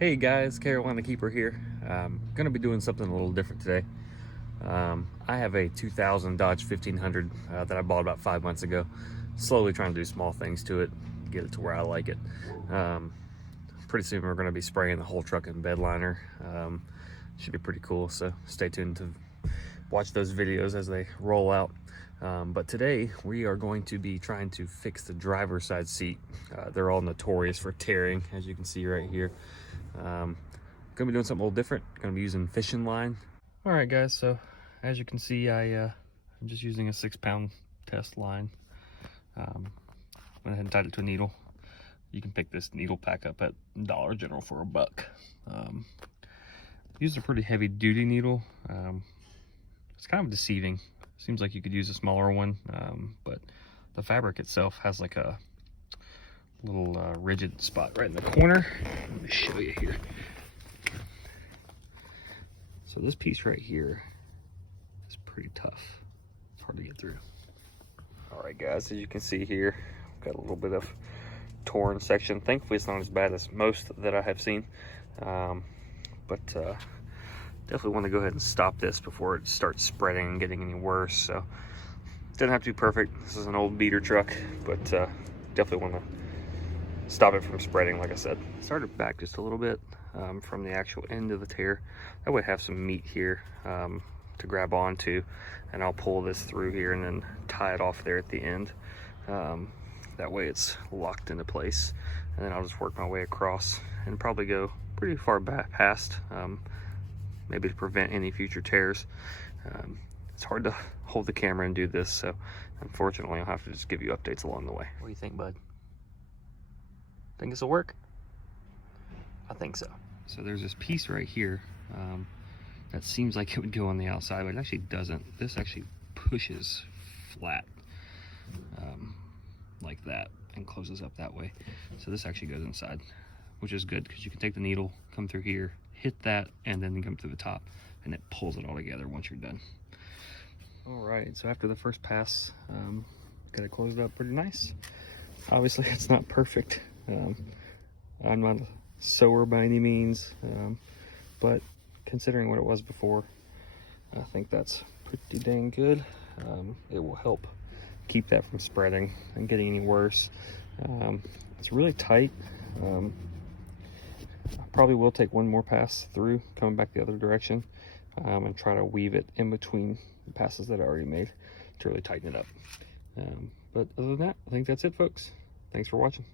Hey guys, Carolina Keeper here. Gonna be doing something a little different today. I have a 2000 Dodge 1500 that I bought about 5 months ago. Slowly trying to do small things to it, get it to where I like it. Pretty soon we're gonna be spraying the whole truck in bed liner. Should be pretty cool, so stay tuned to watch those videos as they roll out. But today we are going to be trying to fix the driver's side seat. They're all notorious for tearing, as you can see right here. Gonna be doing something a little different. Gonna be using fishing line. All right guys, so as you can see, I'm just using a 6-pound test line. Went ahead and tied it to a needle. You can pick this needle pack up at Dollar General for $1. Used a pretty heavy duty needle. It's kind of deceiving. Seems like you could use a smaller one, but the fabric itself has like a little rigid spot right in the corner. Let me show you here. So this piece right here is pretty tough. It's hard to get through. All right guys, as you can see here, got a little bit of torn section. Thankfully it's not as bad as most that I have seen, but definitely want to go ahead and stop this before it starts spreading and getting any worse. So doesn't have to be perfect. This is an old beater truck, but definitely want to stop it from spreading. Like I said, started back just a little bit from the actual end of the tear. That would have some meat here to grab onto, and I'll pull this through here and then tie it off there at the end. That way it's locked into place, and then I'll just work my way across and probably go pretty far back past, maybe to prevent any future tears. It's hard to hold the camera and do this, so unfortunately I'll have to just give you updates along the way. What do you think, bud? Think this will work? I think so. So there's this piece right here that seems like it would go on the outside, but it actually doesn't. This actually pushes flat like that and closes up that way. So this actually goes inside, which is good because you can take the needle, come through here, hit that, and then come through the top, and it pulls it all together once you're done. All right, so after the first pass, got it closed up pretty nice. Obviously it's not perfect. I'm not a sewer by any means, but considering what it was before, I think that's pretty dang good. It will help keep that from spreading and getting any worse. It's really tight. I probably will take one more pass through, coming back the other direction, and try to weave it in between the passes that I already made to really tighten it up. But other than that, I think that's it, folks. Thanks for watching.